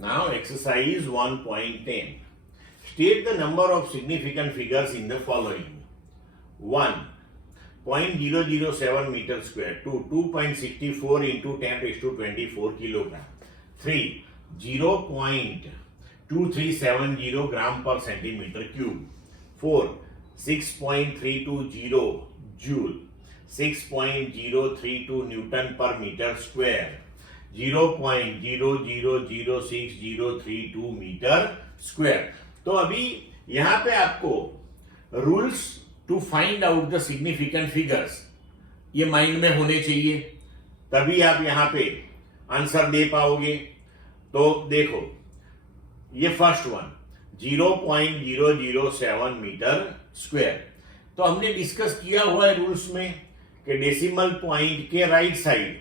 Now exercise 1.10. State the number of significant figures in the following. 1. 0.007 meter square to 2.64 into 10 raised to 24 kilogram. 3. 0.2370 gram per centimeter cube. 4. 6.320 joule. 6.032 Newton per meter square. 0.000632 metre square. तो अभी यहां पे आपको rules to find out the significant figures ये mind में होने चाहिए, तभी आप यहां पे आंसर दे पाओगे. तो देखो, ये फर्स्ट वन 0.007 मीटर स्क्वायर. तो हमने डिस्कस किया हुआ है रूल्स में कि डेसिमल पॉइंट के राइट साइड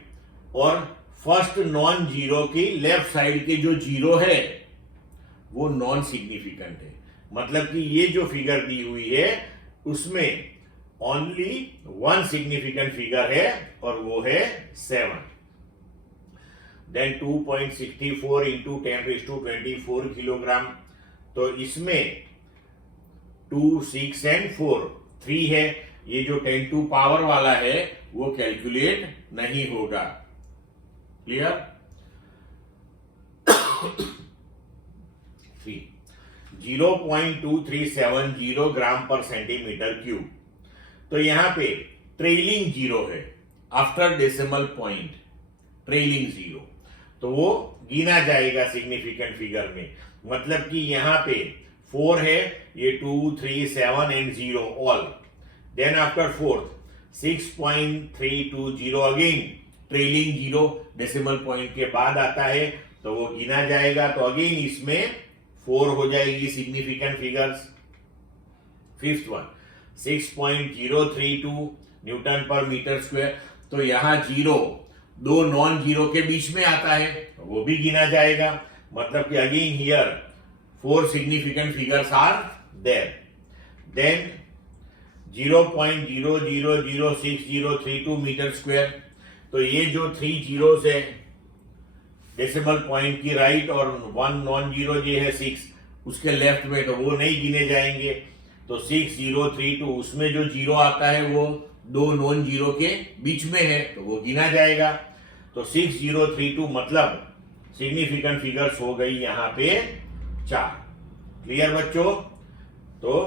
और फर्स्ट नॉन जीरो की लेफ्ट साइड के जो जीरो है वो नॉन सिग्निफिकेंट है. मतलब कि ये जो फिगर दी हुई है उसमें ओनली वन सिग्निफिकेंट फिगर है और वो है 7. Then 2.64 into 10 raise to 24 kilogram. तो इसमें 2, 6 एंड 4 3 है. ये जो 10 टू पावर वाला है वो कैलकुलेट नहीं होगा. क्लियर? 3. 0.2370 ग्राम पर सेंटीमीटर क्यूब. तो यहां पे ट्रेलिंग जीरो है after decimal point. Trailing zero तो वो गिना जाएगा सिग्निफिकेंट फिगर में. मतलब कि यहां पे 4 है, ये 2, 3, 7 and 0 all. Then after 4 6.320 again trailing zero decimal point के बाद आता है तो वो गिना जाएगा. तो अगेन इसमें 4 हो जाएगी significant figures. Fifth one 6.032 Newton पर मीटर स्क्वायर. तो यहां जीरो दो नॉन जीरो के बीच में आता है तो वो भी गिना जाएगा. मतलब कि again here 4 significant figures are there. Then 0.000632 metre square. तो ये जो 3 जीरोस है डेसिमल पॉइंट की राइट और 1 नॉन जीरो जो है 6 उसके लेफ्ट में, तो वो नहीं गिने जाएंगे. तो 6032 उसमें जो जीरो आता है वो 2 नॉन जीरो के बीच में है तो वो गिना जाएगा. तो 6032 मतलब सिग्निफिकेंट फिगर्स हो गई यहां पे 4. क्लियर बच्चों? तो